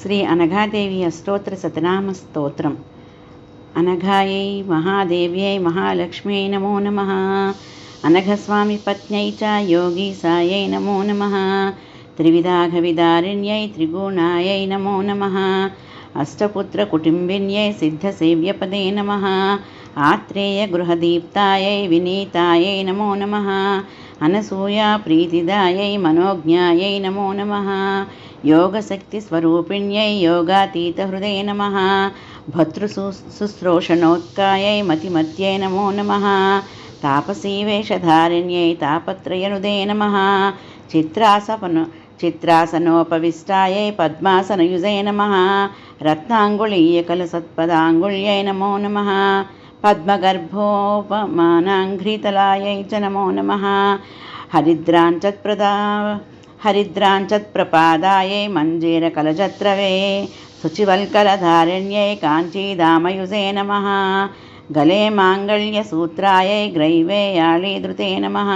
శ్రీ అనఘాదేవి అష్టోత్తర శతనామ స్తోత్రం. అనఘాయై మహాదేవ్యై మహాలక్ష్మ్యై నమో నమః. అనఘస్వామి పత్న్యై చ యోగీసాయై నమో నమః. త్రివిధాఘవిదారిణ్యై త్రిగుణాయై నమో నమః. అష్టపుత్ర కుటుంబిన్యై సిద్ధసేవ్యపదే నమః. ఆత్రేయ గృహదీప్తాయై వినీతాయై నమో నమః. అనసూయా ప్రీతిదాయై మనోజ్ఞాయై నమో నమః. యోగశక్తిస్వరూపిణ్యై యోగాతీతహృదే నమః. భర్తృశుశ్రూషణోత్కాయై మతిమత్యై నమో నమః. తాపసీ వేషధారిణ్యై తాపత్రయనుదే నమః. చిత్రాసనోపవిష్టాయై పద్మాసనయుజే నమః. రత్నాంగుళీయకలసత్పదాంగుళ్యై నమో నమః. పద్మగర్భోపమానాంఘ్రితలాయై చ నమో నమః. హరిద్రాంచత్ప్రపాదాయై మంజీరకలజత్రవే. శుచివల్కలధారిణ్యై కాంచీదామయుజే నమః. గలే మాంగళ్యసూత్రాయై గ్రైవేయాళీధృతే నమః.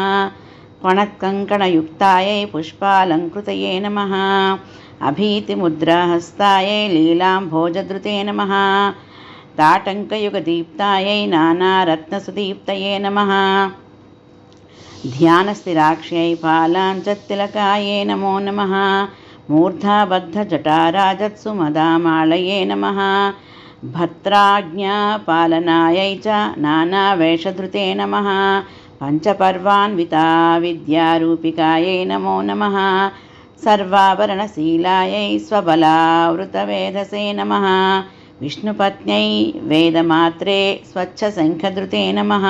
పణత్కంకణయుక్తాయై పుష్పాలంకృతయే నమః. అభీతిముద్రాహస్తాయై లీలాంభోజధృతే నమః. తాటంకయుగదీప్తాయై నానారత్నసుదీప్తయే నమః. ధ్యానస్థిరాక్ష్యై ఫాలాంచత్తిలకాయే నమో నమః. మూర్ధాబద్ధజటారాజత్సు మదామాళయే నమః. భర్త్రాజ్ఞాపాలనాయై చ నానావేషధృతే నమః. పంచపర్వాన్వితా విద్యారూపికాయై నమో నమః. సర్వాభరణశీలాయై స్వబలావృతవేధసే నమః. విష్ణుపత్న్యై వేదమాత్రే స్వచ్ఛశంఖధృతే నమః.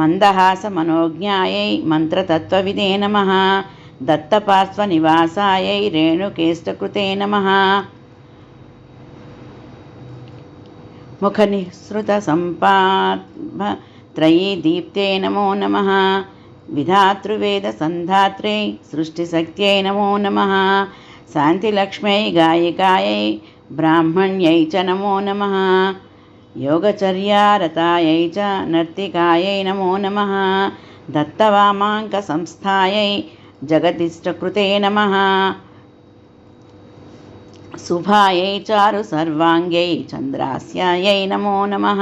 మందహాసమనోజ్ఞాయై మంత్రతత్వవిదే నమః. దత్తపార్శ్వనివాసాయై రేణుకేష్టకృతే నమః. ముఖనిఃసృతసంపాత్మత్రయీ దీప్తే నమో నమః. విధాతృవేదసంధాత్రే సృష్టిశక్త్యై నమో నమః. శాంతిలక్ష్మ్యై గాయికాయై బ్రాహ్మణ్యై చ నమో నమః. యోగచర్యారతాయై చ నర్తికాయై నమో నమః. దత్తవామాంకసంస్థాయై జగదిష్టకృతే నమః. శుభాయై చారు సర్వాంగ్యై చంద్రాస్యాయై నమో నమః.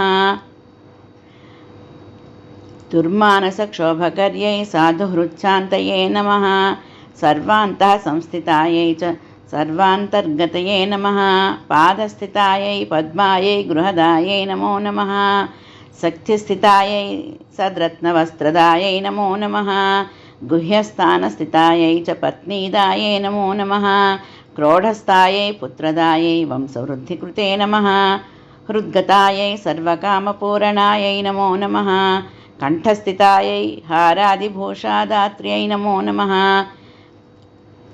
దుర్మానసక్షోభకర్యై సాధుహృచ్ఛాంతయే నమః. సర్వాంతః సంస్థితాయై చ సర్వాంతర్గతయే నమః. పాదస్థితాయై పద్మాయై గృహదాయై నమో నమః. శక్తిస్థితాయై సద్రత్నవస్త్రదాయై నమో నమః. గుహ్యస్థానస్థితాయై చ పత్నీదాయై నమో నమః. క్రోఢస్థాయై పుత్రదాయై వంశవృద్ధికృతే నమః. హృద్గతాయై సర్వకామపూరణాయై నమో నమః. కంఠస్థితాయై హారాదిభూషాదాత్ర్యై నమో నమః.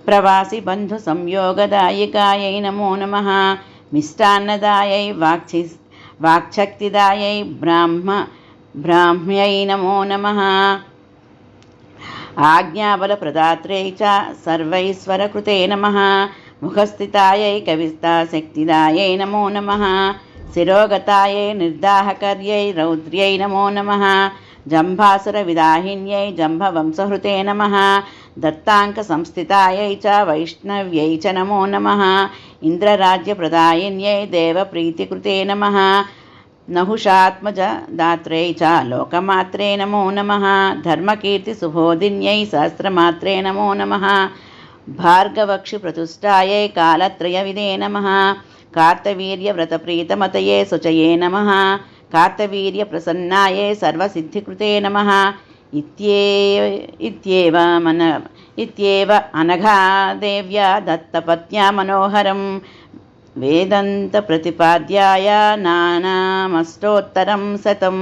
ప్రవాసి బంధు సంయోగదాయికాయై నమో నమః. మిష్టాన్నదాయై వాక్శక్తిదాయై బ్రాహ్మ్యై నమో నమః. ఆజ్ఞాబలప్రదాత్ర్యై చ సర్వైశ్వరకృతే నమః. ముఖస్థితాయై కవిస్తాశక్తిదాయై నమో నమః. శిరోగతాయై నిర్దాహకర్యై రౌద్ర్యై నమో నమః. జంభాసురవిదాహిన్యై జంభవంశహృతే నమః. దత్తాంకసంస్థితాయై చ వైష్ణవ్యై చ నమో నమః. ఇంద్రరాజ్యప్రదాయిన్యై దేవప్రీతికృతే నమః. నహుషాత్మజదాత్ర్యై చ లోకమాత్రే నమో నమః. ధర్మకీర్తిసుబోధిన్యై సహస్రమాత్రే నమో నమః. భార్గవక్షిప్రతుష్టాయై కాలత్రయవిదే నమః. కార్తవీర్యవ్రతప్రీతమతయే శుచయే నమః. కార్తవీర్యప్రసన్నాయై సర్వసిద్ధికృతే నమః. ఇత్యేవ అనఘాదేవ్యా దత్తపత్న్యా మనోహరం వేదంతప్రతిపాద్యాయ నానామష్టోత్తరం శతం.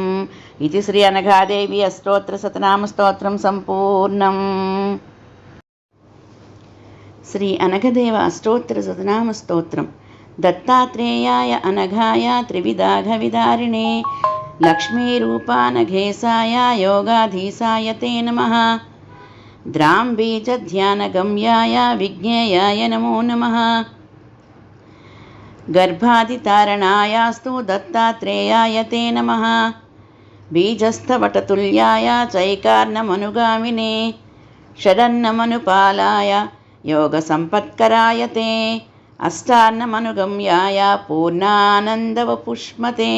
ఇది శ్రీ అనఘాదేవి అష్టోత్తర శతనామస్తోత్రం సంపూర్ణం. శ్రీ అనఘదేవ అష్టోత్తర శతనామస్తోత్రం. దత్తాత్రేయాయ అనఘాయ త్రివిధాఘవిదారిణే లక్ష్మీరూపానఘేశాయ యోగాధీశాయ తే నమః. ద్రాంబీజధ్యానగమ్యాయ విజ్ఞేయాయ నమో నమః. గర్భాదితారణాయాస్తు దత్తాత్రేయాయ తే నమః. బీజస్థవటతుల్యాయ చైకార్ణమనుగామినే షడన్నమనుపాలాయ యోగసంపత్కరాయ తే. అష్టాన్నమనుగమ్యాయ పూర్ణానందవపుష్మతే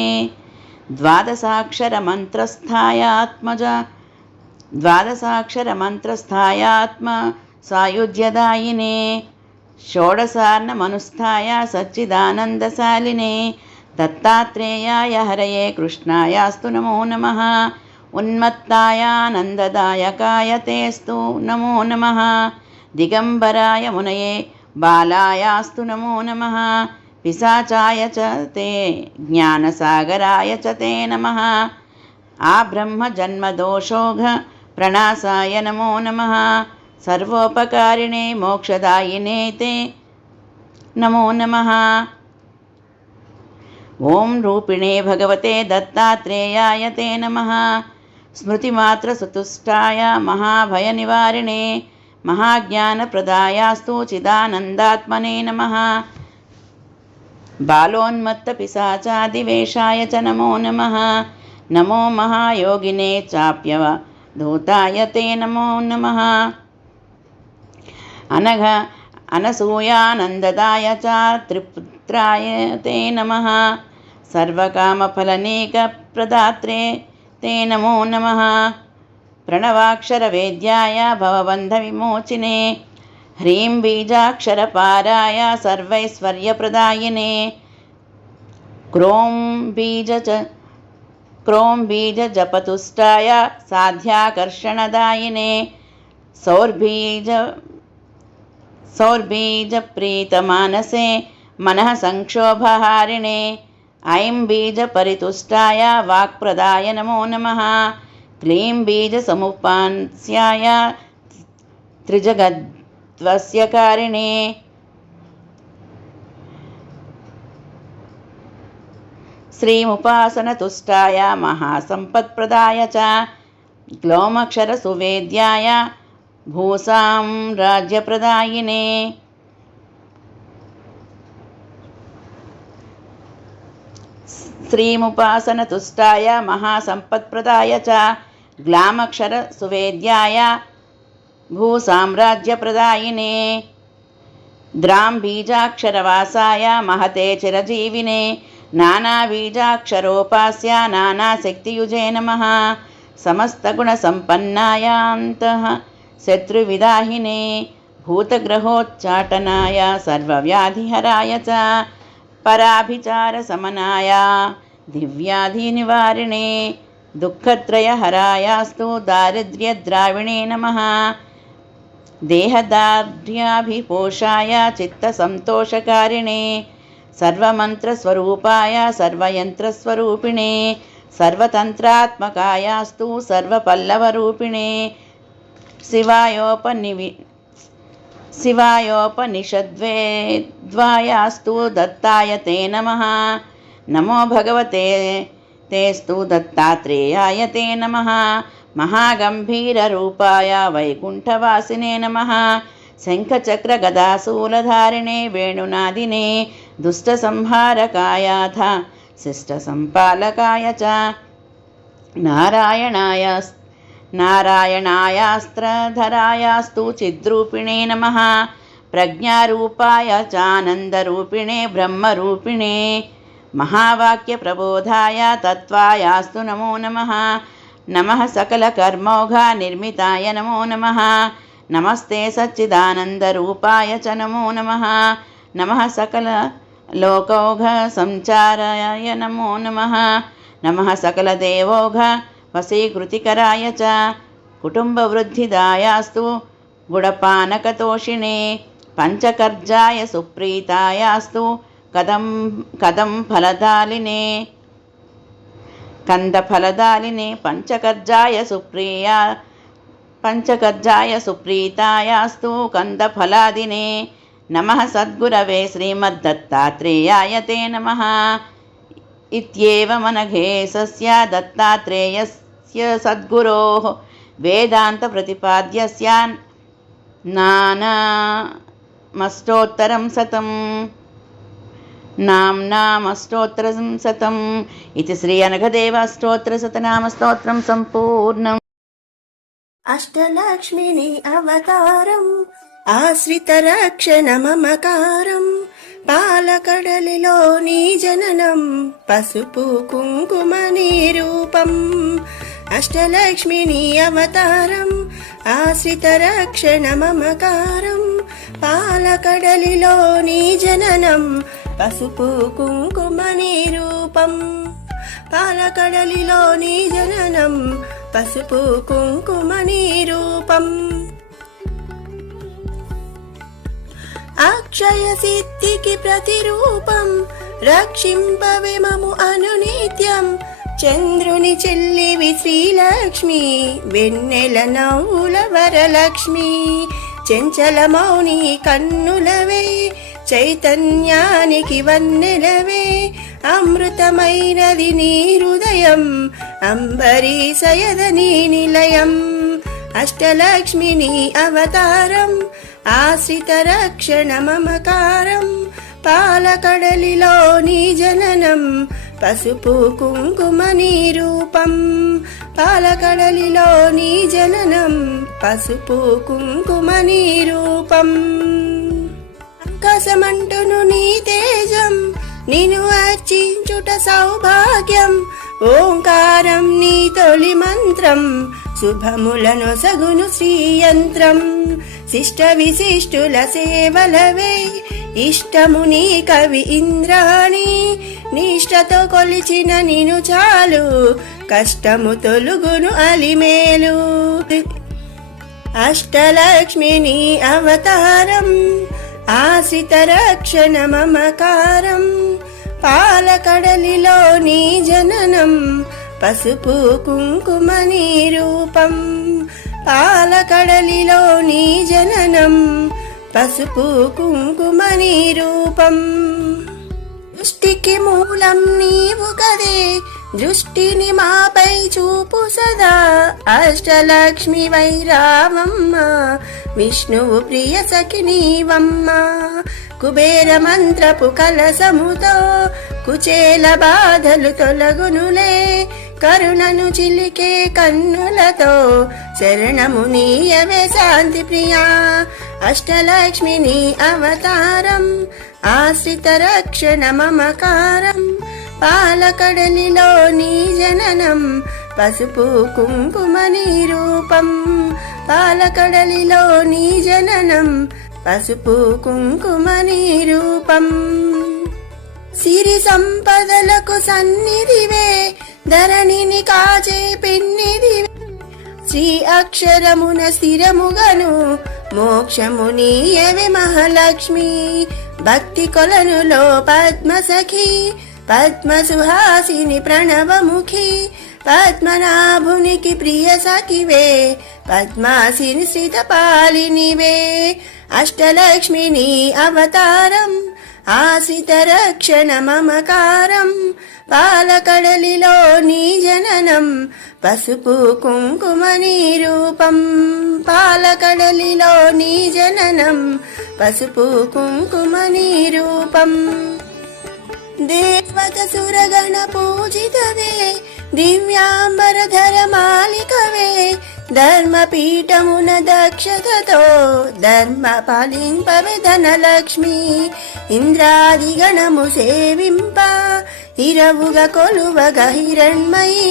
ద్వాదశాక్షరమంత్రస్థాయాత్మ సాయుధ్యదాయినే షోడశార్ణమనుస్థాయ సచ్చిదానందశాలినే దత్తాత్రేయాయ హరయే కృష్ణాయాస్తు నమో నమః ఉన్మత్తాయానందదాయకాయ తేస్తు నమో నమః దిగంబరాయ మునయే బాలాయాస్తు నమో నమః పిశాచాయ చ తే జ్ఞానసాగరాయ చ తే నమః ఆబ్రహ్మజన్మదోషోఘ ప్రణాశాయ నమో నమః సర్వోపకారిణే మోక్షదాయినే తే నమో నమః ఓం రూపిణే భగవతే దత్తాత్రేయాయ తే నమః స్మృతిమాత్రసుతుష్టాయ మహాభయనివారిణే మహాజ్ఞానప్రదాయాస్తు చిదానందాత్మనే నమః బాలోన్మత్తపిశాచాదివేషాయ చ నమో నమః నమో మహాయోగినే చాప్యవధూతాయ తే నమో నమః అనఘ అనసూయానందదాయ చ త్రిపుత్రాయ తే నమః సర్వకామఫలనేకప్రదాత్రే తే నమో నమః ప్రణవాక్షరవేద్యాయ భవబంధవిమోచినే హ్రీం బీజాక్షరపారాయ సర్వైశ్వర్యప్రదాయినే క్రోం బీజజపతుష్టాయ సాధ్యాకర్షణదాయినే సౌర్బీజప్రీతమానసే మనః సంక్షోభహారిణే ఐం బీజపరితుష్టాయ వాక్ప్రదాయ నమో నమః క్లీం బీజసముపాస్యాయ త్రిజగద్వస్యకారిణే శ్రీముపాసనతుష్టాయ మహాసంపత్ప్రదాయ చ గ్లోమక్షరసువేద్యాయ భూసామ్రాజ్యప్రదాయినే శ్రీముపాసనతుష్టాయ మహాసంపత్ప్రదాయ చ గ్లామక్షరసువేద్యాయ భూసామ్రాజ్యప్రదాయినే ద్రాం బీజాక్షరవాసాయ మహతే చిరజీవినే నానాబీజాక్షరోపాస్య నానాశక్తియుజే నమః సమస్తగుణసంపన్నాయ అంతః శత్రువిదాహినే భూతగ్రహోచ్చాటనాయ సర్వవ్యాధిహరాయ చ పరాభిచారశమనాయ దివ్యాధినివారిణే దుఃఖత్రయహరాయాస్తు దారిద్ర్యద్రావిణే నమః దేహదార్ఢ్యాభిపోషాయ చిత్తసంతోషకారిణే సర్వమంత్రస్వరూపాయ సర్వయంత్రస్వరూపిణే సర్వతంత్రాత్మకాయాస్తు సర్వపల్లవరూపిణే శివాయోపనిషద్వేద్వాయాస్తు దత్తాయ తే నమః నమో భగవతే తేస్తు దత్తాత్రేయాయ తే నమః మహాగంభీరరూపాయ వైకుంఠవాసినే నమః శంఖచక్రగదాశూలధారిణే వేణునాదినే దుష్టసంహారకాయాథ శిష్టసంపాలకాయ చ నారాయణాయాస్త్రధరాయాస్తు చిద్రూపిణే నమః ప్రజ్ఞారూపాయ చానందరూపిణే బ్రహ్మరూపిణే మహావాక్యప్రబోధాయ తత్వాయాస్తు నమో నమః నమః సకలకర్మౌఘ నిర్మితాయ నమో నమః నమస్తే సచ్చిదానందరూపాయ చ నమో నమః నమః సకలలోకౌఘ సంచారాయ నమో నమః నమః సకలదేవౌఘ వశీకృతికరాయ చ కుటుంబవృద్ధిదాయాస్తు గుడపానకతోషిణే పంచకర్జాయ సుప్రీతాయాస్తు కదం ఫలదాలినే కందఫలదాలినే పంచకర్జాయ సుప్రీతాయాస్తు కందఫలాదినే నమః సద్గురవే శ్రీమద్దత్తాత్రేయాయ తే నమః ఇత్యేవమనఘే సస్య దత్తాత్రేయస్య సద్గురోః వేదాంతప్రతిపాద్యస్య నానామష్టోత్తరం శతం నామ్నామష్టోత్తరం శతం ఇది శ్రీ అనఘదేవ అష్టోత్తరశతనామస్తోత్రం సంపూర్ణం. అష్టలక్ష్మిని అవతారం ఆశ్రితరక్షణ మమకారం పాలకడలిలో నీ జననం పసుపు కుంకుమ నీ రూపం అష్టలక్ష్మి నీ అవతారం ఆశ్రిత రక్షణ మమకారం పాలకడలిలో నీ జననం పసుపు కుంకుమ నీ రూపం పాలకడలిలో నీ జననం పసుపు కుంకుమ నీ రూపం అక్షయ సిద్ధికి ప్రతిరూపం రక్షింపవే మము అనునిత్యం చంద్రుని చెల్లివి శ్రీలక్ష్మి వెన్నెల నవ్వుల వరలక్ష్మి చెంచల మౌని కన్నులవే చైతన్యానికి వన్నెలవే అమృతమైనది నీ హృదయం అంబరీషయదని నిలయం అష్టలక్ష్మి నీ అవతారం ఆశ్రిత రక్షణ మమకారం పాలకడలిలో నీ జననం పసుపు కుంకుమ నీ రూపం పాలకడలిలో నీ జననం పసుపు కుంకుమ నీ రూపం ఆకాశమంటును నీ తేజం నిన్ను అర్చించుట సౌభాగ్యం ఓంకారం నీ తొలి మంత్రం శుభములను సగును శ్రీయంత్రం శిష్ట విశిష్టుల సేవలవే ఇష్టము నీ కవి ఇంద్రాణి నిష్టతో కొలిచిన నిను చాలు కష్టము తొలుగును అలిమేలు అష్టలక్ష్మి నీ అవతారం ఆశ్రిత రక్షణ మమకారం పాలకడలిలో నీ జననం పసుపు కుంకుమ నీ రూపం పాలకడలిలో నీ జననం పసుపు కుంకుమ నీ రూపం దృష్టికి మూలం నీవు కదే దృష్టిని మాపై చూపు సదా అష్టలక్ష్మి వైరావమ్మ విష్ణువు ప్రియ సఖి నీవమ్మ కుబేర మంత్రపు కలసముతో కుచేల బాధలు తొలగునులే కరుణను చిలికే కన్నులతో శరణము నీయవే శాంతి ప్రియా అష్టలక్ష్మి నీ అవతారం ఆశ్రిత రక్షణ మమకారం పాలకడలిలో నీ జననం పసుపు కుంకుమ నీ రూపం పాలకడలిలో నీ జననం పసుపు కుంకుమ నీ రూపం సిరి సంపదలకు సన్నిధివే ధరణిని కాచే పెన్నిదివే శ్రీ అక్షరమున స్థిరముగను మోక్షము నీయవే మహాలక్ష్మి భక్తి కొలనులో పద్మసఖి పద్మ సుహాసిని ప్రణవముఖి పద్మనాభునికి ప్రియ సఖివే పద్మాసిని శ్రిత పాలినివే అష్టలక్ష్మి నీ అవతారం ఆశ్రిత రక్షణ మమకారం పాలకడలిలో నీ జననం పసుపు కుంకుమ నీ రూపం పాలకడలిలో నీ జననం పసుపు కుంకుమ నీ రూపం దేవత సురగణ పూజితవే దివ్యాంబరధర మాలికవే ధర్మపీఠమున దక్షతతో ధర్మ పాలింపవే ధనలక్ష్మి ఇంద్రాది గణము సేవింప ఇరవుగా కొలువగా హిరణ్మయి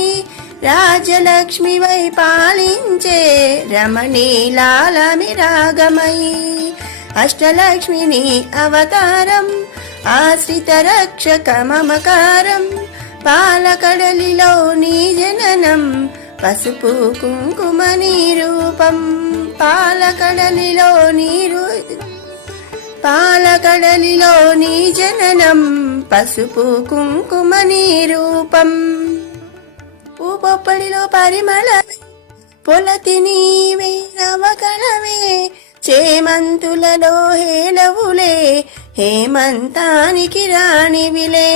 రాజలక్ష్మి వై పాలించే రమణీలాలమి రాగమయి అష్టలక్ష్మి నీ అవతారం ఆశ్రిత రక్షక మమకారం పాలకడలిలో నీ జననం పసుపు కుంకుమ నీ రూపం పాలకడలిలో పాలకడలిలో నీ జననం పసుపు కుంకుమ నీ రూపం పూపొప్పడిలో పరిమళ పొలతి నీవే నవకళవే చేమంతులలో హేళవులే హేమంతానికి రాణివిలే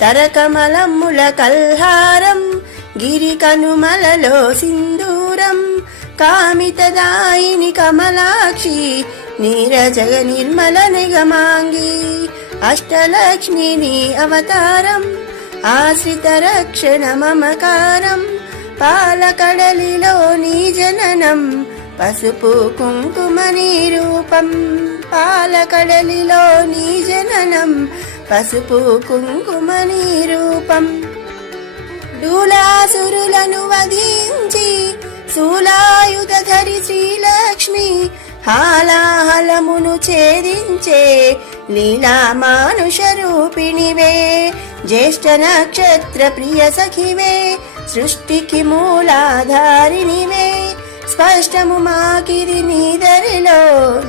తరకమలమ్ముల కల్హారం గిరి కనుమలలో సింధూరం కామితదాయిని కమలాక్షి నీరజగ నిర్మల నిగమాంగి అష్టలక్ష్మి నీ అవతారం ఆశ్రిత రక్షణ మమకారం పాలకడలిలో నీ జననం పసుపు కుంకుమ నీ రూపం పాలకడలిలో నీ జననం పసుపు కుంకుమని రూపం. డూలాసురులను వధించి శూలాయుధధరి శ్రీలక్ష్మి హాలాహలమును ఛేదించే లీలా మానుష రూపిణివే. జ్యేష్ఠ నక్షత్ర ప్రియ సఖివే, సృష్టికి మూలాధారినివే. స్పష్టము మాకిది నీదరిలో,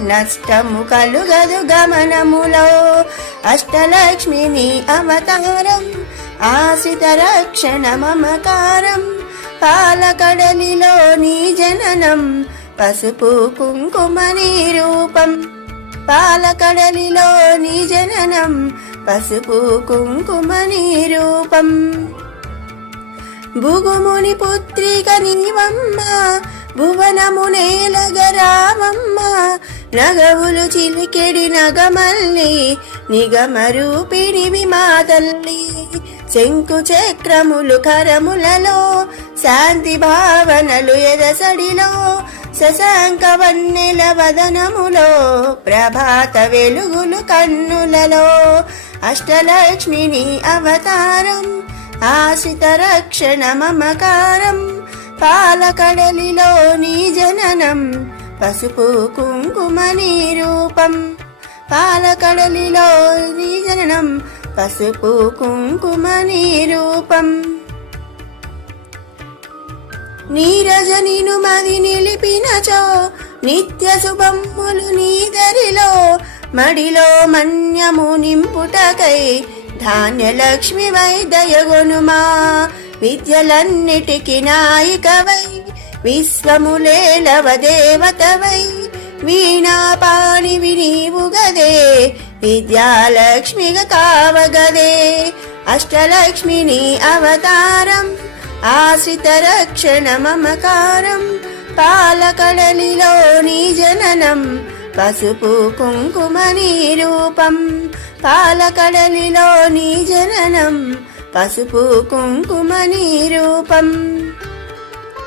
నష్టము కలుగదు గమనములో. అష్టలక్ష్మిని అవతారం, ఆశ్రిత రక్షణ మమకారం. పాలకడలిలో నీ జననం, పసుపు కుంకుమని రూపం. పాలకడలిలో నీ జననం, పసుపు కుంకుమని రూపం. భుగుముని పుత్రిక నీవమ్మ, భువనమునేలగరావమ్మ. నగవులు చిలికెడి నగమల్లి, నిగమ రూపిణివి మా తల్లి. శంకు చక్రములు కరములలో, శాంతి భావనలు ఎదసడిలో. శశాంక వన్నెల వదనములో, ప్రభాత వెలుగులు కన్నులలో. అష్టలక్ష్మిని అవతారం, ఆశ్రిత రక్షణ మమకారం. పాలకడలిలో నీ జననం, పసుపు కుంకుమని రూపం. పాలకడలిలో నీ జననం, పసుపు కుంకుమని రూపం. నీరజనిను మది నిలిపినచో, నిత్య శుభమ్ములు నీదరిలో. మడిలో మన్యము నింపుటకై, ధాన్యలక్ష్మి వై దయగొనుమా. విద్యలన్నిటికి నాయికవై, విశ్వములేలవ దేవతవై. వీణాపాణివి నీవు గదే, విద్యాలక్ష్మిగా కావగదే. అష్టలక్ష్మిని అవతారం, ఆశ్రిత రక్షణ మమకారం. పాలకడలిలో నీ జననం, పసుపు కుంకుమని రూపం. పాలకడలిలో నీ జననం, పసుపు కుంకుమని రూపం.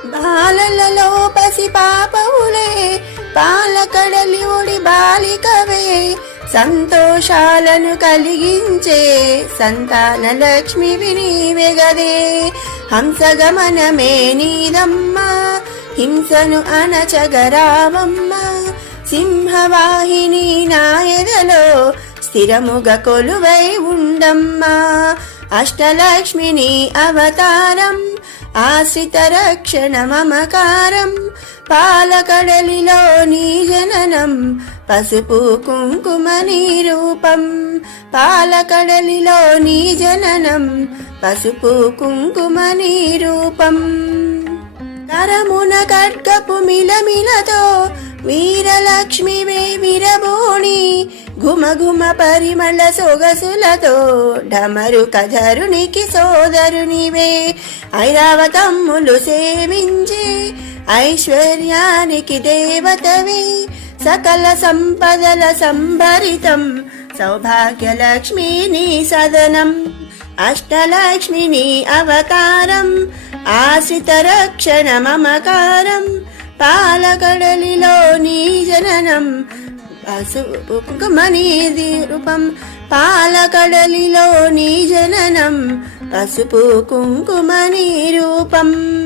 బాలలలో పసి పాపవులే, పాలకడలి ఒడి బాలికవే. సంతోషాలను కలిగించే సంతాన లక్ష్మివి నీవే గదే. హంసగమనమే నీదమ్మా, హింసను అణచగరావమ్మా. సింహవాహిని నాయదలో, స్థిరముగా కొలువై ఉండమ్మా. అష్టలక్ష్మిని అవతారం, ఆశ్రిత రక్షణ మమకారం. పాలకడలిలో నీ జననం, పసుపు కుంకుమని రూపం. పాలకడలిలో నీ జననం, పసుపు కుంకుమని రూపం. కరమున ఖడ్గపు మిలమిలతో, వీరలక్ష్మివే విరబోణి. ఘుమఘుమ పరిమళ సొగసులతో, ఢమరు కధరునికి సోదరునివే. ఐరావతమ్ములు సేవించే, ఐశ్వర్యానికి దేవతవే. సకల సంపదల సంభరితం, సౌభాగ్యలక్ష్మి నీ సదనం. అష్టలక్ష్మిని అవతారం, ఆశ్రిత రక్షణ మమకారం. పాలకడలిలో నీ జననం, పసుపు కుంకుమని రూపం. పాలకడలిలో నీ జననం, పసుపు కుంకుమని రూపం.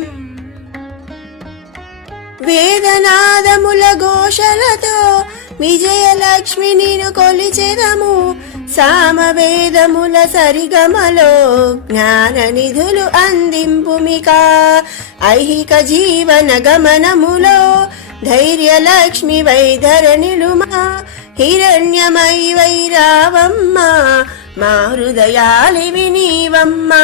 వేదనాదముల ఘోషలతో, విజయలక్ష్మి నిన్ను కొలిచెదము. సామవేదముల సరిగమలో, జ్ఞాన నిధులు అందింపుమికా. ఐహిక జీవన గమనములో, ధైర్యలక్ష్మి వైధరణిలుమా. హిరణ్యమై వైరావమ్మా, మా హృదయాలివి నీవమ్మా.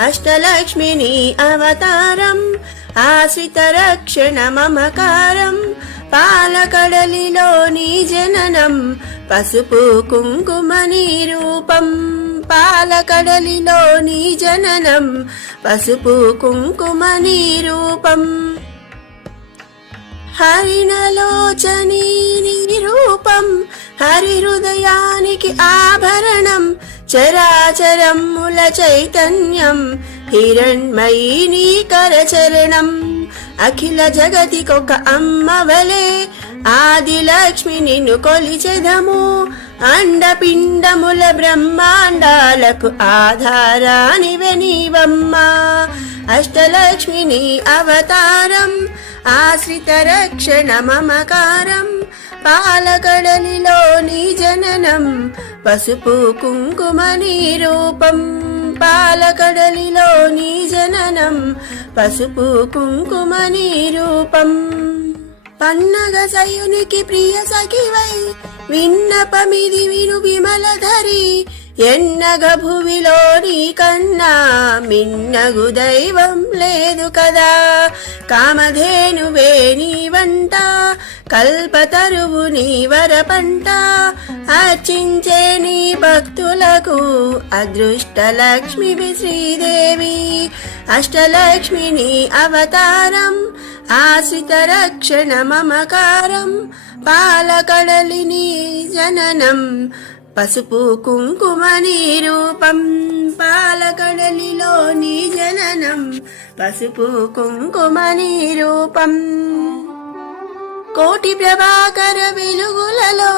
అష్టలక్ష్మిని అవతారం, ఆశ్రిత రక్షణ మమకారం. పాలకడలిలో నీ జననం, పసుపు కుంకుమని రూపం. పాలకడలిలో నీ జననం, పసుపు కుంకుమని రూపం. హరిణలోచనీ నీ రూపం, హరి హృదయానికి ఆభరణం. చరాచరముల చైతన్యం, హిరణ్మయీ నీ కరచరణం. అఖిల జగతికొక అమ్మవలే, ఆదిలక్ష్మి నిన్ను కొలిచెదము. అండపిండముల బ్రహ్మాండాలకు ఆధారానివే నీవమ్మా. అష్టలక్ష్మిని అవతారం ఆశ్రిత రక్షణ మమకారం, పాలకడలిలో నీ జననం పసుపు కుంకుమ నీ రూపం. పాలకడలిలో నీ జననం పసుపు కుంకుమ నీ రూపం. పన్నగ సయునికి ప్రియ సఖివై విన్నపమిది విను విమలధరి, ఎన్నగ భువిలో నీ కన్నా మిన్నగు దైవం లేదు కదా. కామధేనువే నీ వంట కల్పతరువు నీ వరపంట, అర్చించే నీ భక్తులకు అదృష్ట లక్ష్మివి శ్రీదేవి. అష్టలక్ష్మిని అవతారం ఆశ్రిత రక్షణ మమకారం, పాలకడలిని జననం పసుపు కుంకుమ నీ రూపం. పాలకడలిలో నీ జననం పసుపు కుంకుమ నీ రూపం. కోటి ప్రభాకర వెలుగులలో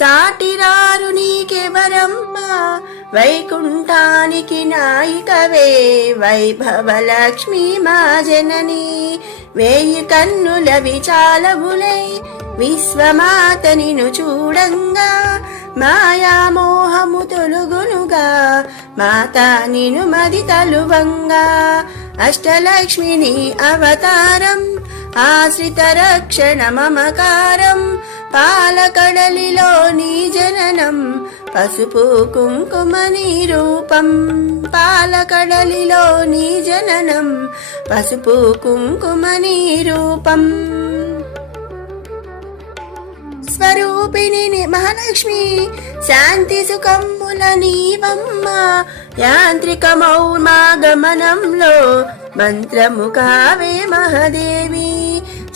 సాటిరారు నీకెవరమ్మా, వైకుంఠానికి నాయికవే వైభవలక్ష్మి మా జనని. వేయి కన్నుల విచాలములై విశ్వమాత నిను చూడంగా, మాయామోహము తొలుగునుగా మాత నిను మది తలువంగా. అష్టలక్ష్మిని అవతారం ఆశ్రిత రక్షణ మమకారం, పాలకడలిలో నీ జననం పసుపు కుంకుమ నీ రూపం. పాలకడలిలో నీ జననం పసుపు కుంకుమ నీ రూపం. స్వరూపిణి మహాలక్ష్మి శాంతి సుఖముల నీవమ్మ, యాంత్రికమౌ మా గమనంలో మంత్రము కావే మహాదేవి.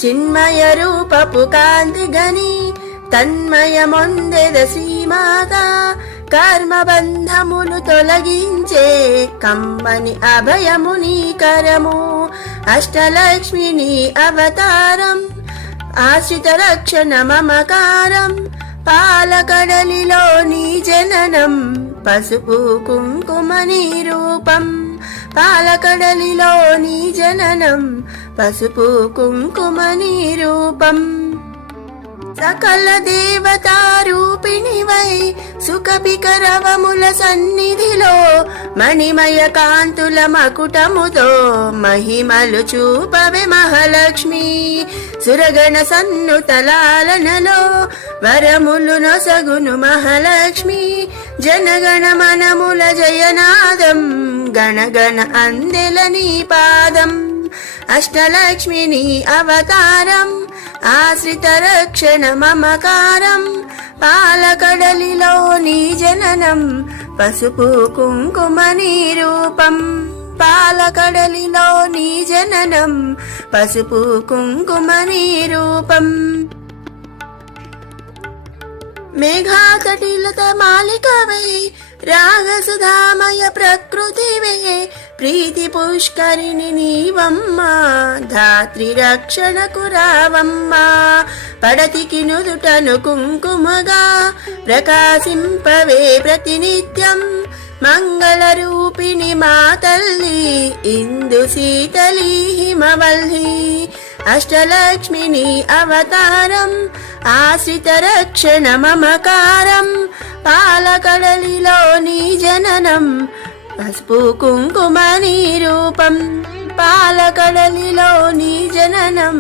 చిన్మయ రూపపు కాంతి గని తన్మయమొందెద శ్రీమాత, కర్మబంధములు తొలగించే కమ్మని అభయము నీ కరము. అష్టలక్ష్మిని అవతారం ఆశ్రిత రక్షణ మమకారం, పాలకడలిలో నీ జననం పసుపు కుంకుమ నీ రూపం. పాలకడలిలో నీ జననం పసుపు కుంకుమ నీ రూపం. సకల దేవతారూపిణివై సుఖపికరవముల సన్నిధిలో, మణిమయ కాంతుల మకుటముతో మహిమలు చూపవే మహాలక్ష్మి. సురగణ సన్నుతలాలనలో వరములు నొసగును మహాలక్ష్మి. జనగణ మనముల జయనాదం గణగణ అందెల నీ పాదం. అష్టలక్ష్మిని అవతారం ఆశ్రిత రక్షణ మమకారం, పాలకడలిలో నీ జననం పసుపు కుంకుమ నీ రూపం. పాలకడలిలో నీ జననం పసుపు కుంకుమ నీ రూపం. మేఘాకటిలత మాలికవే రాగసుధామయ ప్రకృతివే, ప్రీతి పుష్కరిణి నీవమ్మ ధాత్రి రక్షణకు రావమ్మ. పడతికి నుదుటను కుంకుమగా ప్రకాశింపవే ప్రతినిత్యం, మంగళ రూపిణి మా తల్లి ఇందు శీతలి హిమవల్లి. అష్టలక్ష్మిని అవతారం ఆశ్రిత రక్షణ మమకారం, పాలకడలిలో నీ జననం పసుపు కుంకుమ నీ రూపం. పాలకడలిలో నీ జననం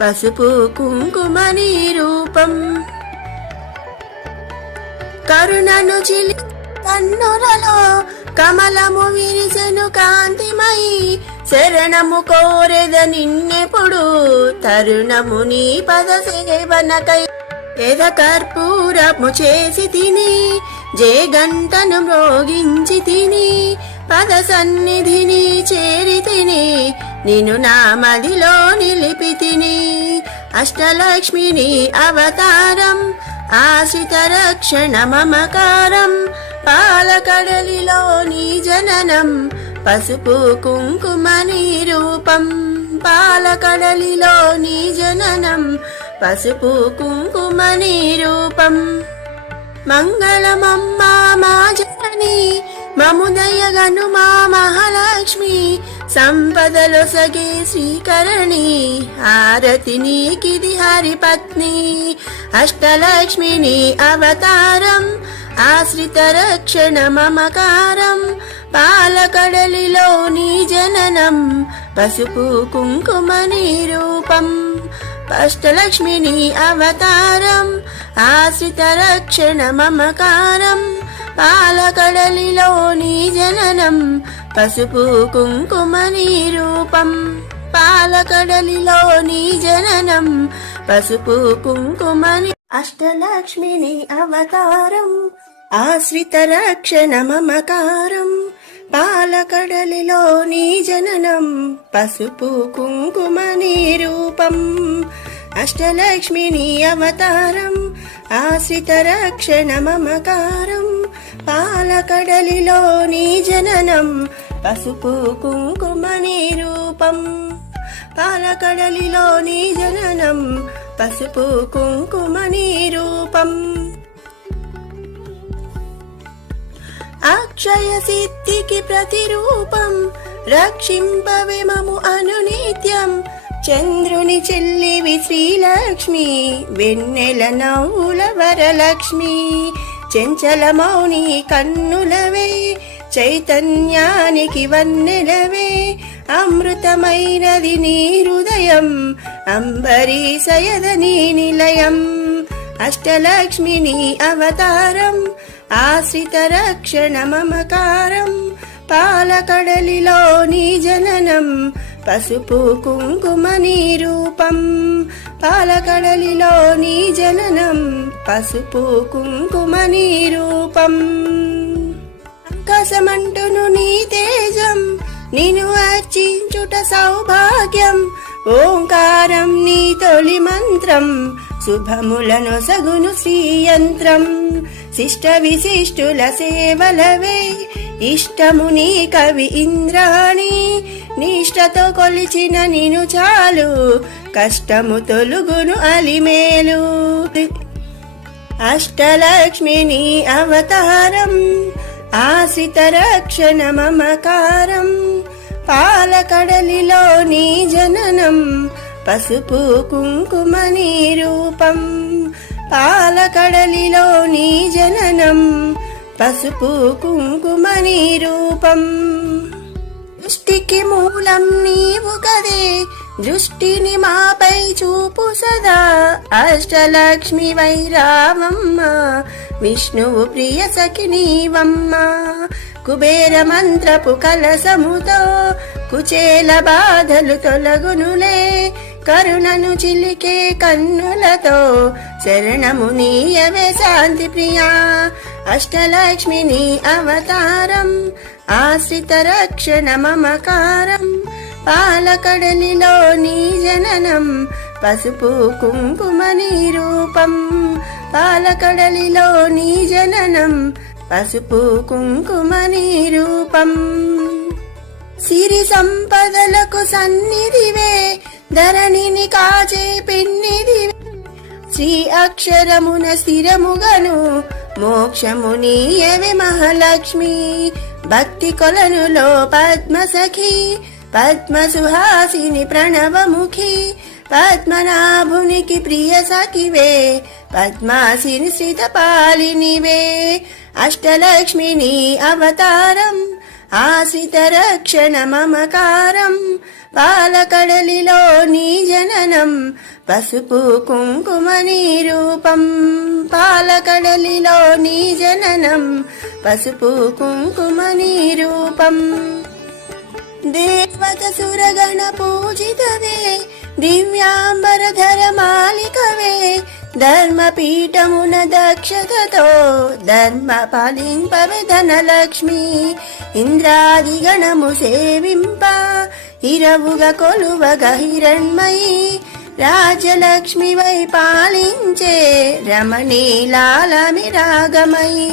పసుపు కుంకుమ నీ రూపం. కరుణను చిలి కన్నులలో కమలము విరిసెను కాంతిమయి, శరణము కోరెద నిన్నెప్పుడు తరుణము నీ పద సేవనకై. ఎద కర్పూరము చేసి తిని జే గంటను మ్రోగించి తిని, పద సన్నిధిని చేరి తిని నిన్ను నా మదిలో నిలిపి తిని. అష్టలక్ష్మిని అవతారం ఆశ్రిత రక్షణ మమకారం, పాలకడలిలో నీ జననం పసుపు కుంకుమ నీ రూపం. పాలకడలిలో నీ జననం పసుపు కుంకుమ నీ రూపం. మంగళమమ్మా మా జనని మముదయగను మా మహాలక్ష్మి సంపదలొసగే శ్రీకరణి హారతి నీకిది హరిపత్ని అష్టలక్ష్మిని అవతారం ఆశ్రిత రక్షణ మమకారం పాలకడలిలో నీ జననం పసుపు కుంకుమ నిరూపం అష్టలక్ష్మిని అవతారం ఆశ్రిత రక్షణ మమకారం పాలకడలిలో నీ జననం పసుపు కుంకుమ నిరూపం పాలకడలిలో నీ జననం పసుపు కుంకుమ అష్టలక్ష్మిని అవతారం ఆశ్రిత రక్షణ మమకారం పాలకడలిలో నీ జననం పసుపు కుంకుమ నిరూపం అష్టలక్ష్మిని అవతారం ఆశ్రిత రక్షణ మమకారం పాలకడలిలో నీ జననం పసుపు కుంకుమ నిరూపం పాలకడలిలో నీ జననం పసుపు కుంకుమ నిరూపం అక్షయ సిద్ధికి ప్రతిరూపం రక్షింపవే మము అనునిత్యం చంద్రుని చెల్లివి శ్రీలక్ష్మి వెన్నెల నవ్వుల వరలక్ష్మి చెంచల మౌని కన్నులవే చైతన్యానికి వన్నెలవే అమృతమైనది నీ హృదయం అంబరీశయదని నిలయం అష్టలక్ష్మిని అవతారం ఆశ్రిత రక్షణ మమకారం పాలకడలిలో నీ జననం పసుపు కుంకుమ నిరూపం పాలకడలిలో నీ జననం పసుపు కుంకుమ నిరూపం ఆకాశమంటును నీ తేజం నిన్ను అర్చించుట సౌభాగ్యం ఓంకారం నీ తొలి మంత్రం శుభములను సగును శ్రీయంత్రం శిష్ట విశిష్టుల సేవలవే ఇష్టము నీ కవి ఇంద్రాణి నిష్టతో కొలిచిన నిను చాలు కష్టము తొలుగును అలిమేలు అష్టలక్ష్మిని అవతారం ఆశ్రిత రక్షణ మమకారం పాలకడలిలో నీ జననం పసుపు కుంకుమ నిరూపం పాలకడలిలో నీ జననం పసుపు కుంకుమ నిరూపం దృష్టికి మూలం నీవు కదే దృష్టిని మాపై చూపు సదా అష్టలక్ష్మి వైరావమ్మ విష్ణువు ప్రియ సఖి నీవమ్మ కుబేర మంత్రపు కలసముతో కుచేల బాధలు తొలగునులే కరుణను చిలికే కన్నులతో శరణము నీయవే శాంతి ప్రియా అష్టలక్ష్మిని అవతారం ఆశ్రిత రక్షణ మమకారం పాలకడలిలో నీ జననం పసుపు కుంకుమ నిరూపం పాలకడలిలో నీ జననం పసుపు కుంకుమ నిరూపం సిరి సంపదలకు సన్నిధివే ధరణిని కాచే పెన్నిదివే శ్రీ అక్షరమున స్థిరముగను మోక్షము నీయవే మహాలక్ష్మి భక్తి కొలనులో పద్మ సఖి పద్మ సుహాసిని ప్రణవముఖి పద్మనాభునికి ప్రియ సఖివే పద్మాసిని శ్రిత పాలినివే అష్టలక్ష్మిని అవతారం ఆశ్రిత రక్షణ మమకారం పాలకడలిలో నీ జననం పసుపు కుంకుమ నిరూపం పాలకడలిలో నీ జననం పసుపు కుంకుమ నిరూపం దేవత సురగణ పూజితవే దివ్యాంబరధర మాలికవే ధర్మపీఠమున దక్షతతో ధర్మ పాలింపవే ధనలక్ష్మి ఇంద్రాది గణము సేవింప ఇరవుగా కొలువగా హిరణ్మయి రాజలక్ష్మి వై పాలించే రమణీలాలమి రాగమయి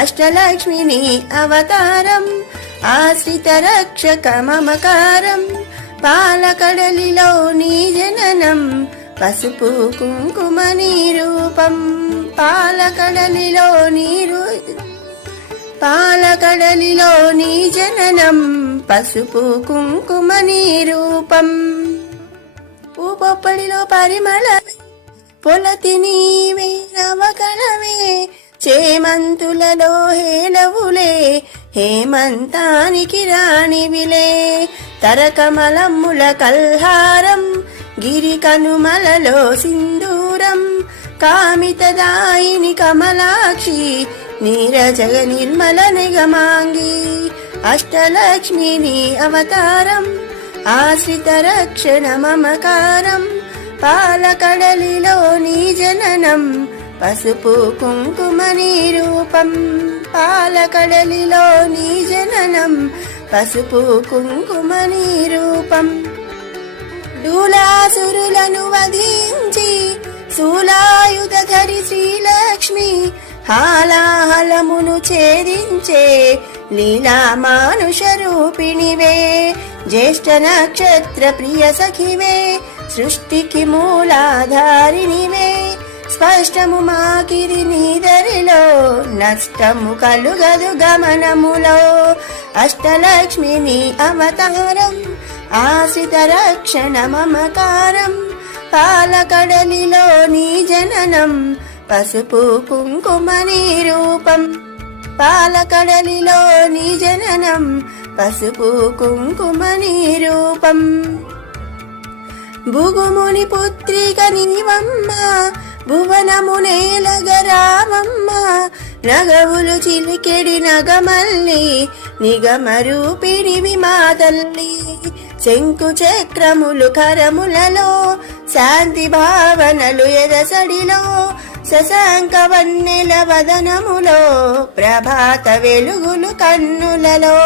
అష్టలక్ష్మిని అవతారం ఆశ్రిత రక్షక మమకారం పాలకడలిలో నీ జననం పసుపు కుంకుమ నిరూపం పాలకడలిలో నీ జననం పసుపు కుంకుమ నీ రూపం. పూపొప్పడిలో పరిమళ పొలతి నీవే నవకళవే, చేమంతులలో హేళవులే హేమంతానికి రాణివిలే. తరకమలమ్ముల కల్హారం గిరి కనుమలలో సింధూరం, కామితదాయిని కమలాక్షి నీరజగ నిర్మల నిగమాంగి. అష్టలక్ష్మిని అవతారం ఆశ్రిత రక్షణ మమకారం, పాలకడలిలో నీ జననం పసుపు కుంకుమ నీ రూపం. పాలకడలిలో నీ జననం పసుపు కుంకుమ నీ రూపం. దూలాసురులను వధించి శూలాయుధరి శ్రీలక్ష్మి, హాలాహలమును ఛేదించే లీలా మానుష రూపిణివే. జ్యేష్ఠ నక్షత్ర ప్రియ సఖివే, సృష్టికి మూలాధారినివే. స్పష్టము మాకిరి నీదరిలో, నష్టము కలుగదు గమనములో. అష్టలక్ష్మిని అవతారం ఆశ్రిత రక్షణ మమకారం, పాలకడలిలో నీ జననం పసుపు కుంకుమ నీ రూపం. పాలకడలిలో నీ జననం పసుపు కుంకుమ నీ రూపం. భుగుముని పుత్రిక నీవమ్మ, భువనము నేలగరామమ్మ. నగవులు చిలికెడి నగమల్లి నిగమ రూపిణివి మా తల్లి. శంకు చక్రములు కరములలో, శాంతి భావనలు ఎదసడిలో. శశాంక వన్నెల వదనములో, ప్రభాత వెలుగులు కన్నులలో.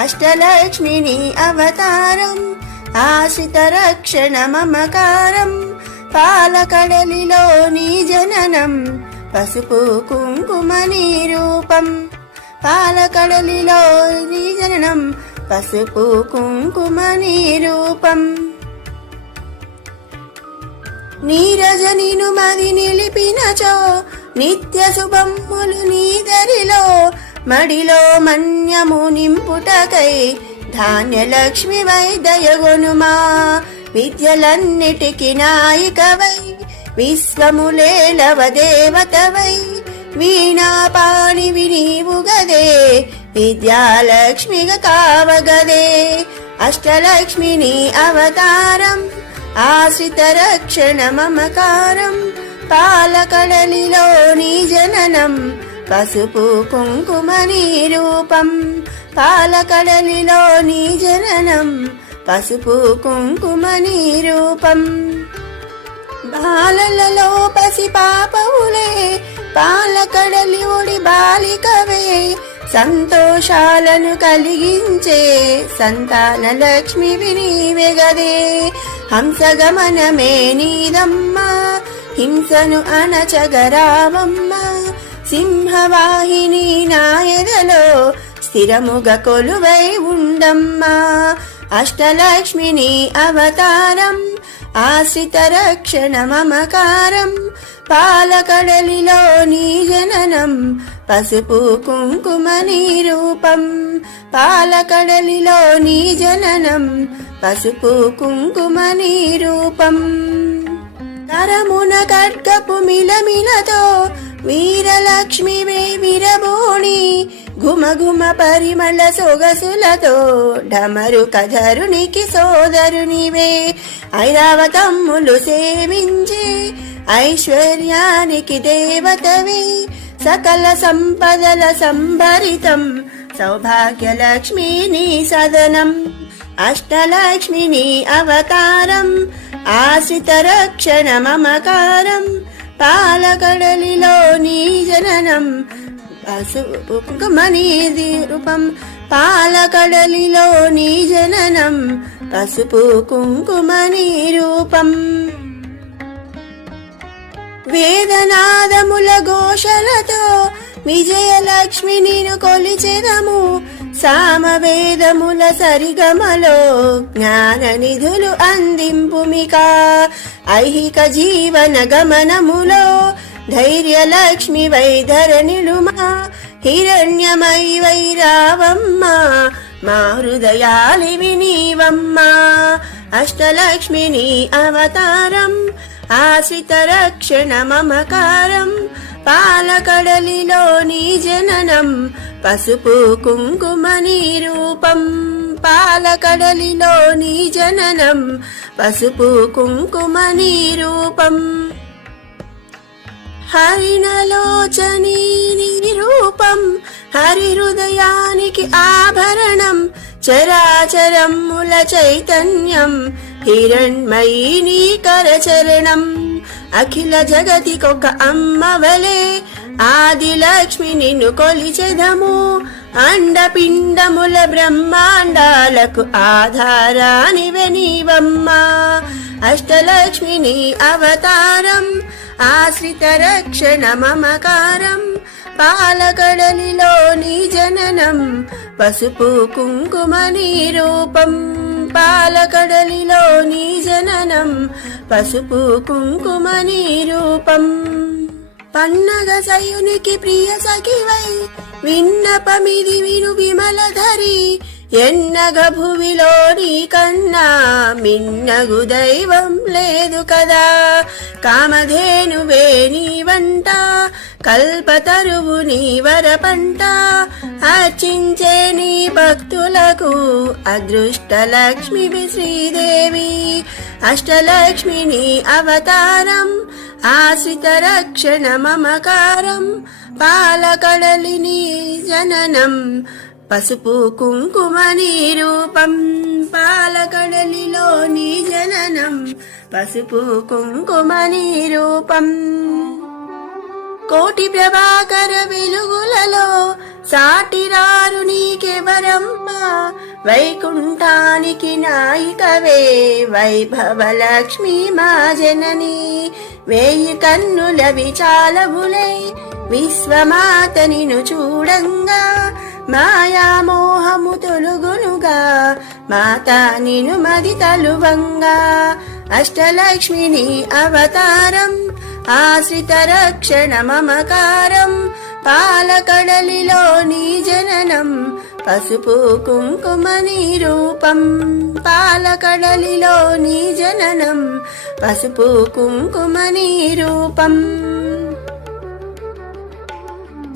అష్టలక్ష్మిని అవతారం ఆశ్రిత రక్షణ మమకారం, పాలకడలిలో నీ జననం పసుపు కుంకుమ నీ రూపం. పాలకడలిలో నీ జననం పసుపు కుంకుమ నీ రూపం. నీరజనిను మది నిలిపినచో, నిత్య శుభమ్ములు నీదరిలో. మడిలో మన్యము నింపుటకై ధాన్యలక్ష్మి వై దయగొనుమా. విద్యలన్నిటికి నాయికవై, విశ్వములేలవ దేవతవై. వీణాపాణివి నీవు గదే, విద్యాలక్ష్మిగా కావగదే. అష్టలక్ష్మిని అవతారం ఆశ్రిత రక్షణ మమకారం, పాలకడలిలో నీ జననం పసుపు కుంకుమ నీ రూపం. పాలకడలిలో నీ జననం పసుపు కుంకుమ నీ రూపం. బాలలలో పసి పాపవులే, పాలకడలి ఒడి బాలికవే. సంతోషాలను కలిగించే సంతాన లక్ష్మివి నీవే గదే. హంసగమనమే నీదమ్మా, హింసను అణచగరావమ్మా. సింహవాహిని నాయదలో స్థిరముగా కొలువై ఉండమ్మా. అష్టలక్ష్మిని అవతారం ఆశ్రిత రక్షణ మమకారం, పాలకడలిలో నీ జననం పసుపు కుంకుమ నీ రూపం. పాలకడలిలో నీ జననం పసుపు కుంకుమ నీ రూపం. కరమున ఖడ్గపు మిలమిలతో వీరలక్ష్మివే విరబోణి. ఘుమఘుమ పరిమళ సొగసులతో ఢమరు కధరునికి సోదరునివే. ఐరావతమ్ములు సేవించే ఐశ్వర్యానికి దేవతవే. సకల సంపదల సంభరితం సౌభాగ్యలక్ష్మి నీ సదనం. అష్టలక్ష్మిని అవతారం ఆశ్రిత రక్షణ మమకారం, పాలకడలిలో నీ జననం పసుపు కుంకుమ నీ రూపం. పాలకడలిలో నీ జననం పసుపు కుంకుమ నీ రూపం. వేదనాదముల ఘోషలతో విజయలక్ష్మి నిన్ను కొలిచెదము. సామవేదముల సరిగమలో జ్ఞాన నిధులు అందింపుమిక. ఐహిక జీవన గమనములో ధైర్యలక్ష్మి వైధరణిలుమా హిరణ్యమై వైరావమ్మ మా హృదయాలివి నీవమ్మా అష్టలక్ష్మిని అవతారం ఆశ్రిత రక్షణ మమకారం పాలకడలిలో నీ జననం పసుపు కుంకుమ నీ రూపం పాలకడలిలో నీ జననం పసుపు కుంకుమ నీ రూపం హరిణలోచనీ నీ రూపం హరి హృదయానికి ఆభరణం చరాచరముల చైతన్యం హిరణ్మయీ నీ కరచరణం అఖిల జగతికొక అమ్మవలే ఆదిలక్ష్మి నిన్ను కొలిచెదము అండపిండముల బ్రహ్మాండాలకు ఆధారానివే నీవమ్మా అష్టలక్ష్మిని అవతారం ఆశ్రిత రక్షణ మమకారం పాలకడలిలో నీ జననం పసుపు కుంకుమ నీ రూపం పాలకడలిలో నీ జననం పసుపు కుంకుమ నీ రూపం పన్నగ సయునికి ప్రియ సఖివై విన్నపమిది విను విమలధరి ఎన్నగ భువిలో నీ కన్నా మిన్నగు దైవం లేదు కదా కామధేనువే నీ వంట కల్పతరువు నీ వరపంట అర్చించే నీ భక్తులకు అదృష్ట లక్ష్మి శ్రీదేవి అష్టలక్ష్మిని అవతారం ఆశ్రిత రక్షణ మమకారం పాలకడలిని జననం పసుపు కుంకుమ నీ రూపం పాలకడలిలో నీ జననం పసుపు కుంకుమ నీ రూపం కోటి ప్రభాకర వెలుగులలో సాటిరారు నీకెవరమ్మా వైకుంఠానికి నాయికవే వైభవలక్ష్మి మా జనని వేయి కన్నుల విచాలవులై విశ్వమాత నిను చూడంగా మాయామోహము తొలుగునుగా మాత నిను మది తలువంగా అష్టలక్ష్మిని అవతారం ఆశ్రిత రక్షణ మమకారం పాలకడలిలో నీ జననం పసుపు కుంకుమ నీ రూపం పాలకడలిలో నీ జననం పసుపు కుంకుమ నీ రూపం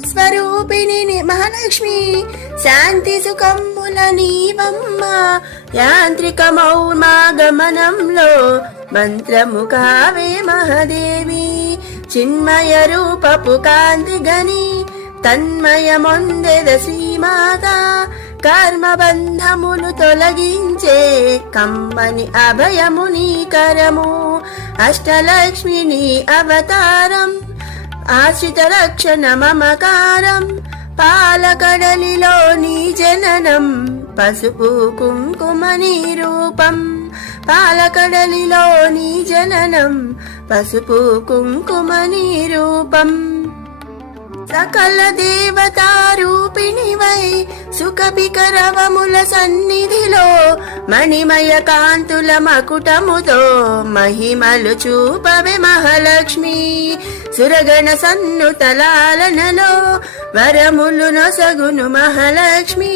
స్వరూపిణి మహాలక్ష్మి శాంతి సుఖముల నీవమ్మ యాంత్రికమౌ మా గమనంలో మంత్రము కావే మహాదేవి చిన్మయ రూపపు కాంతి గని తన్మయమొందెద శ్రీమాత కర్మబంధములు తొలగించే కమ్మని అభయము నీ కరము అష్టలక్ష్మిని అవతారం ఆశ్రిత రక్షణ మమకారం పాలకడలిలో నీ జననం పసుపు కుంకుమ నీ రూపం పాలకడలిలో నీ జననం పసుపు కుంకుమ నీ రూపం సకల దేవతారూపిణివై సుఖపికరవముల సన్నిధిలో మణిమయ కాంతుల మకుటముతో మహిమలు చూపవే మహాలక్ష్మి సురగణ సన్నుతలాలనలో వరములు నొసగును మహాలక్ష్మి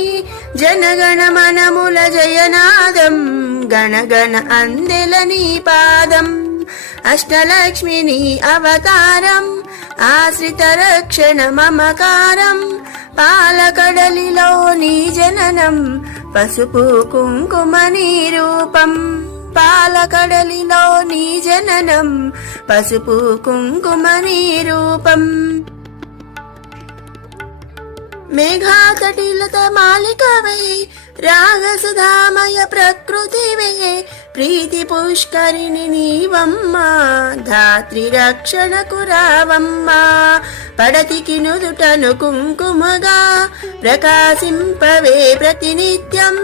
జనగణ మనముల జయనాదం గణగణ అందెల నీ పాదం అష్టలక్ష్మిని అవతారం ఆశ్రిత రక్షణ మమకారం పాలకడలిలో నీ జననం పసుపు కుంకుమ నీ రూపం పాలకడలిలో నీ జననం పసుపు కుంకుమ నీ రూపం మేఘాతటిలత మాలికవే రాగసుధామయ ప్రకృతివే ప్రీతి పుష్కరిణి నీవమ్మ ధాత్రి రక్షణకు రావమ్మ పడతికి నుదుటను కుంకుమగా ప్రకాశింపవే ప్రతినిత్యం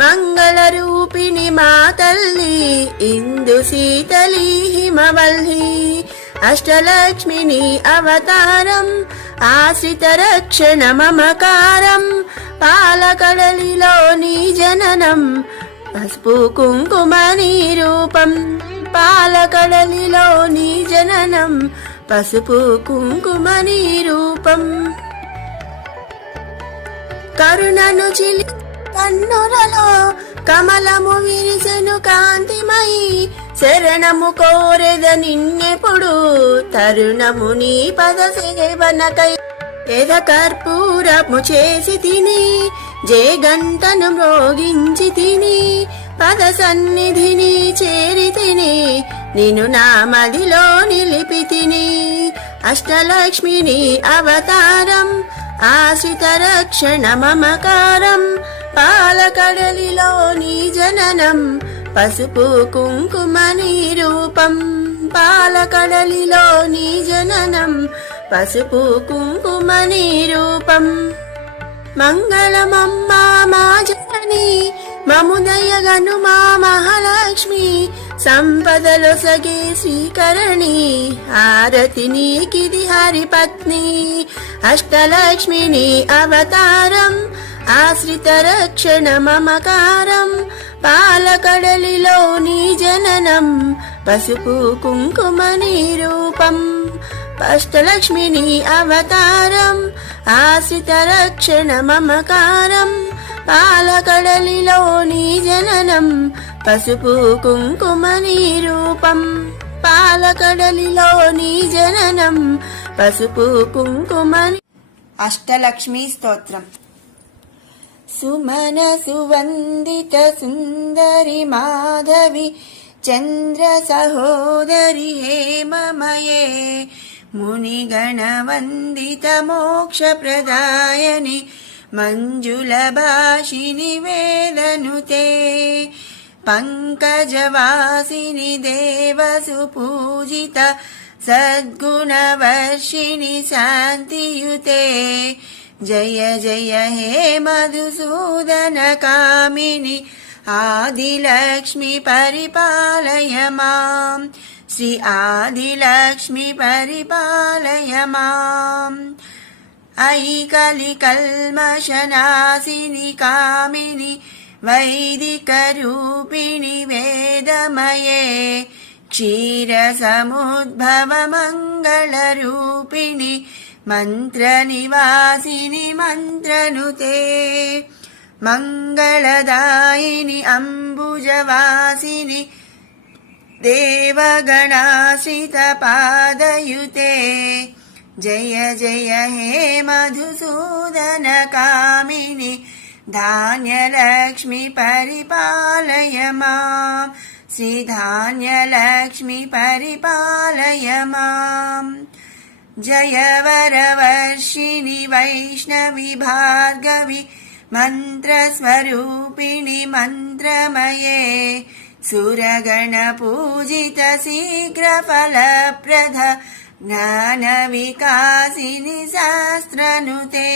మంగళ రూపిణి మా తల్లి ఇందు శీతలి హిమవల్లి అష్టలక్ష్మిని అవతారం ఆశ్రిత రక్షణ మమకారం పాలకడలిలో నీ జననం పసుపు కుంకుమ నీ రూపం పాలకడలిలో నీ జననం పసుపు కుంకుమని రూపం కరుణను చిలి కన్నులలో కమలము విరిసెను కాంతిమయి శరణము కోరెద నిన్నెప్పుడు తరుణము నీ పద సేవనకై ఎద కర్పూరము చేసి తిని జే గంటను మ్రోగించి తిని పద సన్నిధిని చేరి తిని నిన్ను నా మదిలో నిలిపి తిని అష్టలక్ష్మిని అవతారం ఆశ్రిత రక్షణ మమకారం పాలకడలిలో నీ జననం పసుపు కుంకుమని రూపం పాలకడలిలో నీ జననం పసుపు కుంకుమని రూపం మంగళమమ్మా మా జనని మముదయగను మా మహాలక్ష్మి సంపదలో సగే శ్రీకరణి హారతి నీకిది హరిపత్ని అష్టలక్ష్మిని అవతారం ఆశ్రిత రక్షణ మమకారం పాలకడలిలో నీ జననం పసుపు కుంకుమని రూపం అష్టలక్ష్మిని అవతారం ఆశ్రిత రక్షణ మమకారం పాలకడలిలో నీ జననం పసుపు కుంకుమని రూపం పాలకడలిలో నీ జననం పసుపు కుంకుమని అష్టలక్ష్మి స్తోత్రం సుమన సువందిత సుందరి మాధవి చంద్ర సహోదరి హేమమయే మునిగణ వందిత మోక్ష ప్రదాయని మంజుల భాషిని వేదనుతే పంకజవాసిని దేవసు పూజిత సద్గుణవర్షిణి శాంతియుతే జయ జయ హే మధుసూదన కామిని ఆదిలక్ష్మి పరిపాలయ మాం శ్రీ ఆదిలక్ష్మి పరిపాలయ మాం ఐకలి కల్మషనాశిని కామిని వైదిక రూపిణి వేదమయే క్షీర సముద్భవ మంగళ రూపిణి మంత్ర నివాసిని మంత్రనుతే మంగళదాయిని అంబుజవాసిని దేవగణాశ్రిత పాదయుతే జయ జయ హే మధుసూదన కామిని ధాన్యలక్ష్మి పరిపాలయ మాం శ్రీ ధాన్యలక్ష్మి పరిపాలయ మాం జయ వరవర్షిణి వైష్ణవి భార్గవి మంత్రస్వరూపిణి మంత్రమయే సురగణ పూజిత శీఘ్ర ఫలప్రద జ్ఞాన వికాసిని శాస్త్రనుతే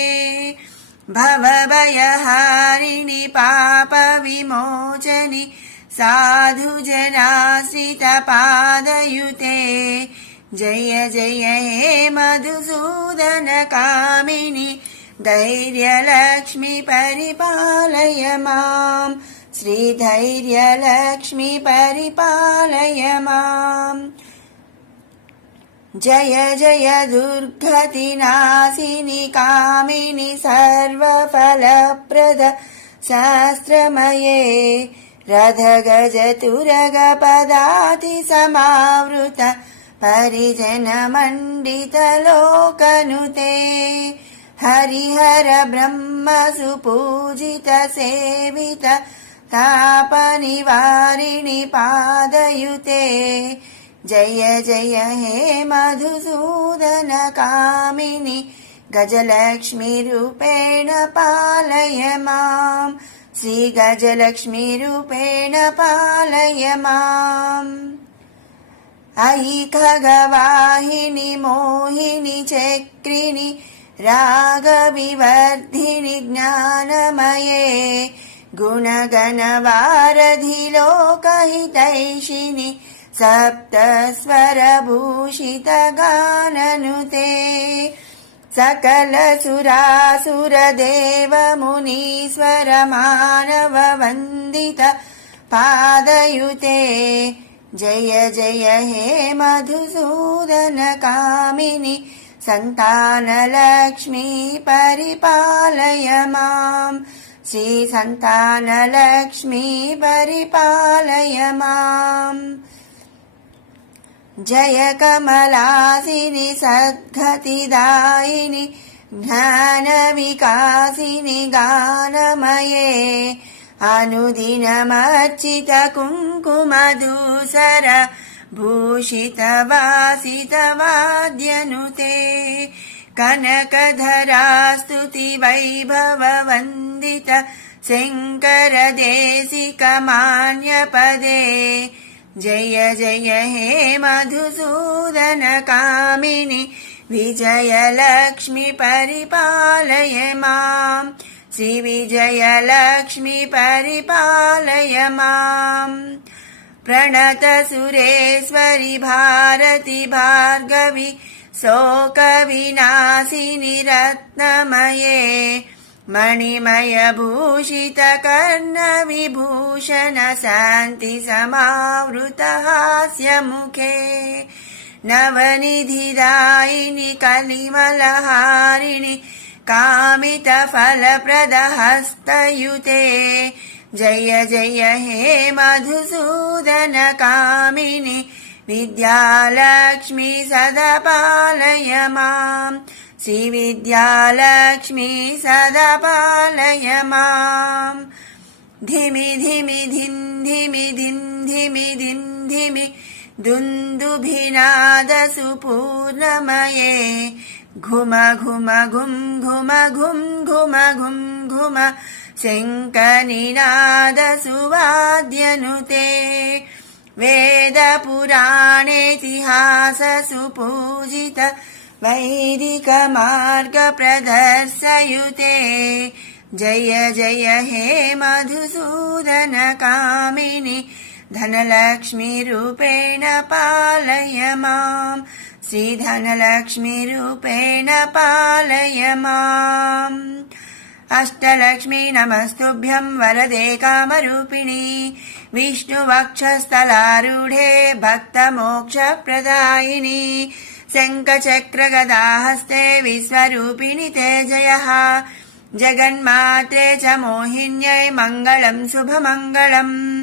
భవభయహారిణి పాప విమోచని సాధుజనాశ్రిత పాదయుతే జయ జయ హే మధుసూదన కామిని ధైర్యలక్ష్మి పరిపాలయ మాం శ్రీ ధైర్యలక్ష్మి పరిపాలయ మాం జయ జయ దుర్గతి నాశిని కామిని సర్వఫలప్రద శాస్త్రమయే రథ గజ తురగ పదాతి సమావృత పరిజన మండిత లోకనుతే హరిహర బ్రహ్మ సుపూజిత సేవిత తాప నివారిణి పాదయుతే జయ జయ హే మధుసూదన కామిని గజలక్ష్మి రూపేణ పాలయ మాం శ్రీ గజలక్ష్మి రూపేణ పాలయ మాం అయి ఖగవాహిని మోహిని చక్రిని రాగవివర్ధిని జ్ఞానమయే గుణగణవారధి లోకహితైషిని సప్తస్వరభూషిత గాననుతే సకల సురాసుర దేవ మునీశ్వర మానవ వందిత పాదయుతే जय जय हे मधुसूदन कामिनि सन्तानलक्ष्मी परिपालय माम् श्री सन्तानलक्ष्मी परिपालय माम् जय कमलासिनि सद्गतिदायिनि ज्ञानविकासिनि गानमये अनुदिनमर्चित कुङ्कुमधूसर भूषितवासितवाद्यनुते कनकधरा स्तुति वैभववन्दित शङ्करदेशिकमान्यपदे जय जय हे मधुसूदन कामिनि विजयलक्ष्मी परिपालय माम् श्री विजयलक्ष्मी परिपालय माम् प्रणत सुरेश्वरि भारति भार्गवि शोकविनाशिनि रत्नमये मणिमय भूषित कर्णविभूषण शान्ति समावृत हास्यमुखे नवनिधिदायिनि कलिमलहारिणि कामित फलप्रद हस्तयुते जय जय हे मधुसूदन कामिनि विद्यालक्ष्मी सदा पालय माम् श्री विद्यालक्ष्मी सदा पालय माम् धिमि धिमि धिं धिमि धिं धिमि धिं धिमि दुन्दुभिनाद सुपूर्णमये घुम घुम घुं घुम घुं घुम घुं घुम शङ्खनिनाद सुवाद्यनुते वेदपुराणेतिहास सुपूजित वैदिकमार्ग प्रदर्शयुते जय जय हे मधुसूदन कामिनि धनलक्ष्मी रूपेण पालय माम् श्री धनलक्ष्मी रूपेण पालय माम् अष्टलक्ष्मी नमस्तुभ्यं वरदे कामरूपिणि विष्णुवक्षस्थलारूढे भक्तमोक्षप्रदायिनि शङ्खचक्रगदाहस्ते विश्वरूपिणि ते जयः जगन्मात्रे च मोहिन्यै मङ्गलं शुभमङ्गलम्।